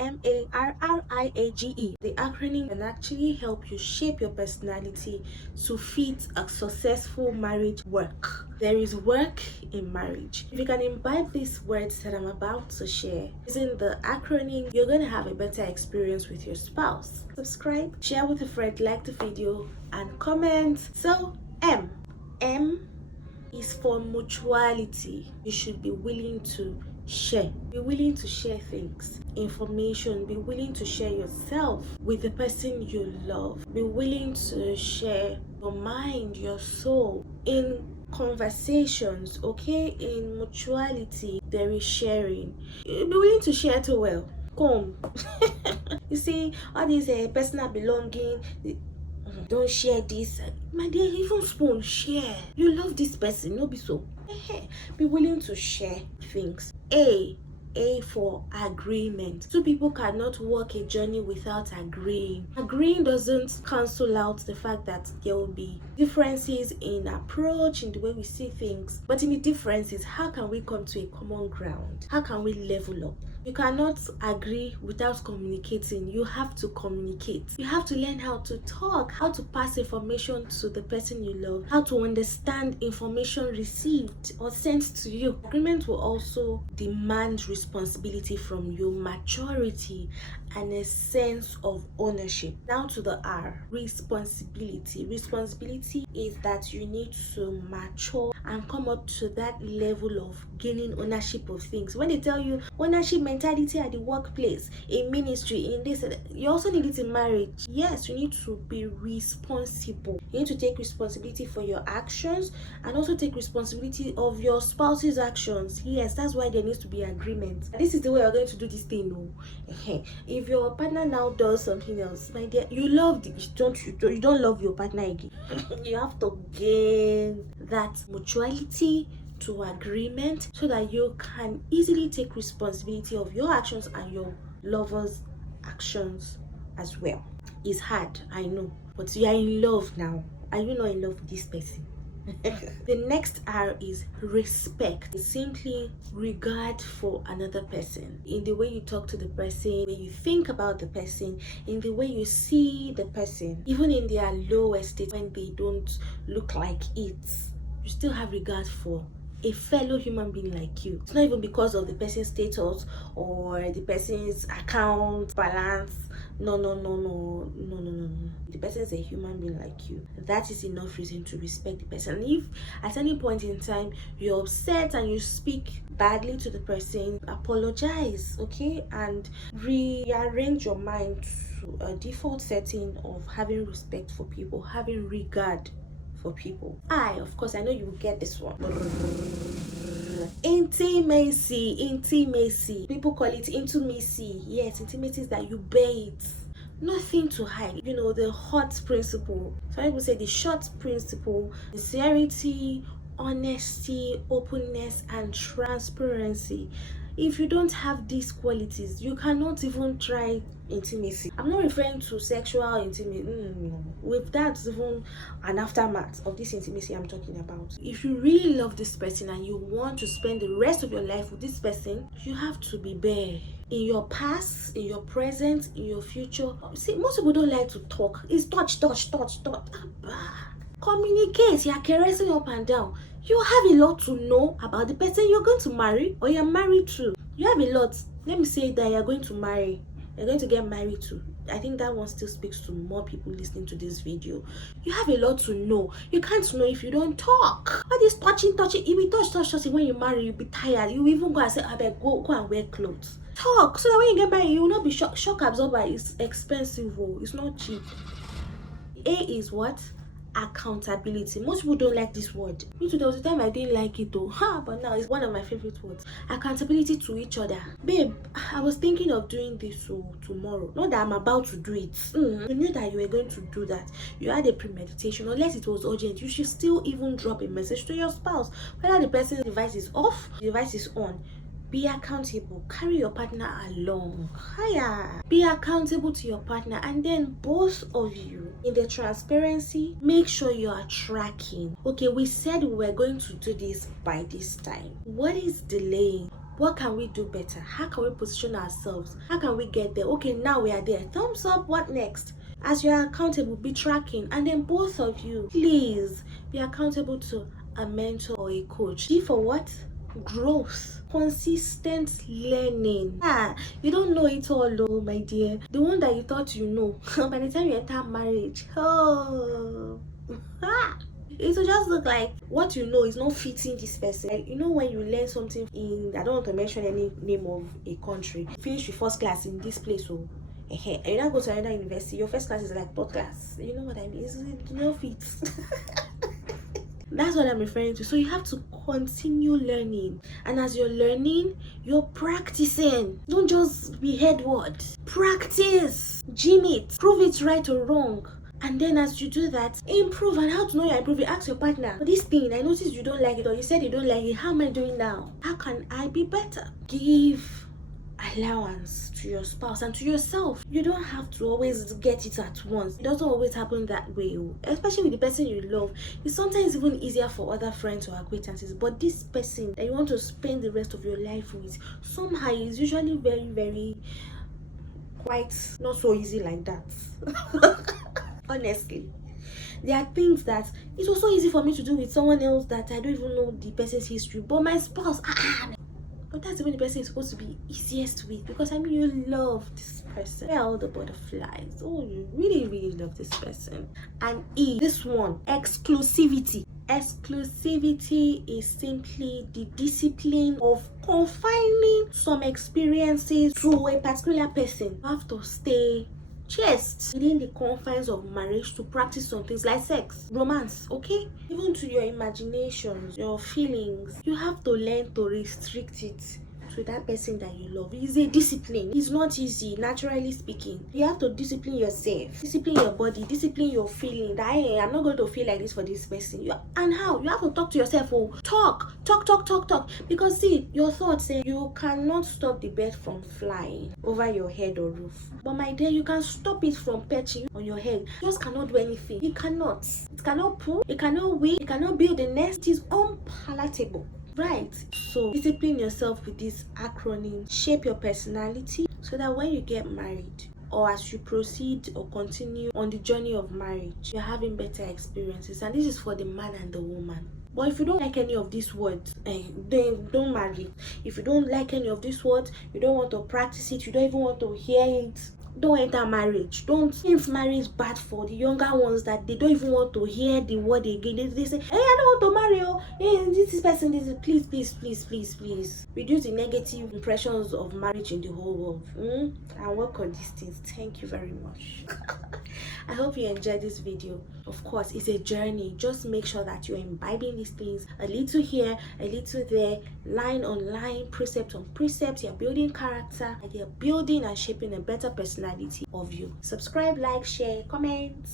M.A.R.R.I.A.G.E. The acronym can actually help you shape your personality to fit a successful marriage work. There is work in marriage. If you can imbibe these words that I'm about to share using the acronym, you're going to have a better experience with your spouse. Subscribe, share with a friend, like the video, and comment. So, M is for mutuality. You should be willing to share. Be willing to share things, information. Be willing to share yourself with the person you love. Be willing to share your mind, your soul in conversations, okay? In mutuality, there is sharing. Be willing to share too well. Come. You see, all these personal belonging, don't share this, my dear. Even spoon, share. You love this person, no be so. Be willing to share things. A for agreement. Two people cannot walk a journey without agreeing. Agreeing doesn't cancel out the fact that there will be differences in approach, in the way we see things. But in the differences, how can we come to a common ground? How can we level up? You cannot agree without communicating. You have to communicate. You have to learn how to talk, how to pass information to the person you love, how to understand information received or sent to you. Agreement will also demand responsibility from you, maturity, and a sense of ownership. Down to the R, responsibility. Responsibility is that you need to mature and come up to that level of gaining ownership of things. When they tell you ownership mentality at the workplace, in ministry, in this, you also need it in marriage. Yes, you need to be responsible. You need to take responsibility for your actions and also take responsibility of your spouse's actions. Yes, that's why there needs to be agreement. This is the way we're going to do this thing. No, if your partner now does something else, my dear, you love you don't love your partner again. You have to gain that mutuality to agreement so that you can easily take responsibility of your actions and your lover's actions as well. It's hard, I know, but you are in love now. Are you not in love with this person? The next R is respect. It's simply regard for another person. In the way you talk to the person, when you think about the person, in the way you see the person, even in their lowest state when they don't look like it, you still have regard for a fellow human being like you. It's not even because of the person's status or the person's account balance. No. The person is a human being like you. That is enough reason to respect the person. If at any point in time you're upset and you speak badly to the person, apologize, okay? And rearrange your mind to a default setting of having respect for people, having regard for people. Of course, I know you will get this one. Intimacy. People call it intimacy. Yes, intimacy is that you bear it. Nothing to hide. You know, the hot principle. Some people say the short principle: sincerity, honesty, openness, and transparency. If you don't have these qualities, you cannot even try intimacy. I'm not referring to sexual intimacy. No. With that's even an aftermath of this intimacy I'm talking about. If you really love this person and you want to spend the rest of your life with this person, you have to be bare. In your past, in your present, in your future. See, most people don't like to talk. It's touch. Communicate. You're caressing up and down. You have a lot to know about the person you're going to marry or you're married to. You have a lot. Let me say that you're going to marry. You're going to get married to. I think that one still speaks to more people listening to this video. You have a lot to know. You can't know if you don't talk. All this touching. If you touch, when you marry, you'll be tired. You even go and say, I beg, go and wear clothes. Talk so that when you get married, you will not be shock absorber. It's expensive. It's not cheap. A is what? Accountability. Most people don't like this word. Me too, there was a time I didn't like it though. But now it's one of my favorite words. Accountability to each other. Babe, I was thinking of doing this tomorrow. Not that I'm about to do it. You knew that you were going to do that. You had a premeditation. Unless it was urgent, you should still even drop a message to your spouse. Whether the person's device is off, the device is on. Be accountable. Carry your partner along. Hiya. Be accountable to your partner, and then both of you, in the transparency, make sure you are tracking. Okay, we said we were going to do this by this time. What is delaying? What can we do better? How can we position ourselves? How can we get there? Okay, now we are there. Thumbs up. What next? As you are accountable, be tracking. And then both of you, please be accountable to a mentor or a coach. G for what? Growth, consistent learning. You don't know it all, oh my dear. The one that you thought you know, by the time you enter marriage, it will just look like what you know is not fitting this person. Like, you know, when you learn something in, I don't want to mention any name of a country, finish your first class in this place, and you now go to another university, your first class is like third class. You know what I mean? It's not fit. That's what I'm referring to. So you have to continue learning, and as you're learning, you're practicing. Don't just be headward. Practice, gym it, prove it right or wrong. And then as you do that, improve. And how to know you're improving? Ask your partner, this thing, I noticed you don't like it, or you said you don't like it. How am I doing now? How can I be better? Give allowance to your spouse and to yourself. You don't have to always get it at once. It doesn't always happen that way, especially with the person you love. It's sometimes even easier for other friends or acquaintances, but this person that you want to spend the rest of your life with, somehow is usually very, very quite not so easy like that. Honestly, there are things that it was so easy for me to do with someone else that I don't even know the person's history, but my spouse, but that's even the person is supposed to be easiest with, because I mean, you love this person. Where are all the butterflies? Oh, you really, really love this person. And this one, exclusivity. Exclusivity is simply the discipline of confining some experiences to a particular person. You have to stay chaste within the confines of marriage to practice some things like sex, romance, okay? Even to your imaginations, your feelings, you have to learn to restrict it to that person that you love. It's a discipline. It's not easy, naturally speaking. You have to discipline yourself, discipline your body, discipline your feeling that I'm not going to feel like this for this person. And how? You have to talk to yourself. Talk. Because see, your thoughts say you cannot stop the bird from flying over your head or roof. But my dear, you can stop it from perching on your head. You just cannot do anything. It cannot. It cannot poo. It cannot wee. It cannot build a nest. It is unpalatable. Right? So discipline yourself with this acronym. Shape your personality so that when you get married, or as you proceed or continue on the journey of marriage, you're having better experiences. And this is for the man and the woman. But if you don't like any of these words, then don't marry. If you don't like any of these words, you don't want to practice it, you don't even want to hear it, don't enter marriage. Don't think marriage bad for the younger ones that they don't even want to hear the word again. They say, hey, I don't want to marry you. Hey, this person, this is, please. Reduce the negative impressions of marriage in the whole world. And work on these things. Thank you very much. I hope you enjoyed this video. Of course, it's a journey. Just make sure that you're imbibing these things a little here, a little there, line on line, precept on precept. You're building character, and you're building and shaping a better personality of you. Subscribe, like, share, comment.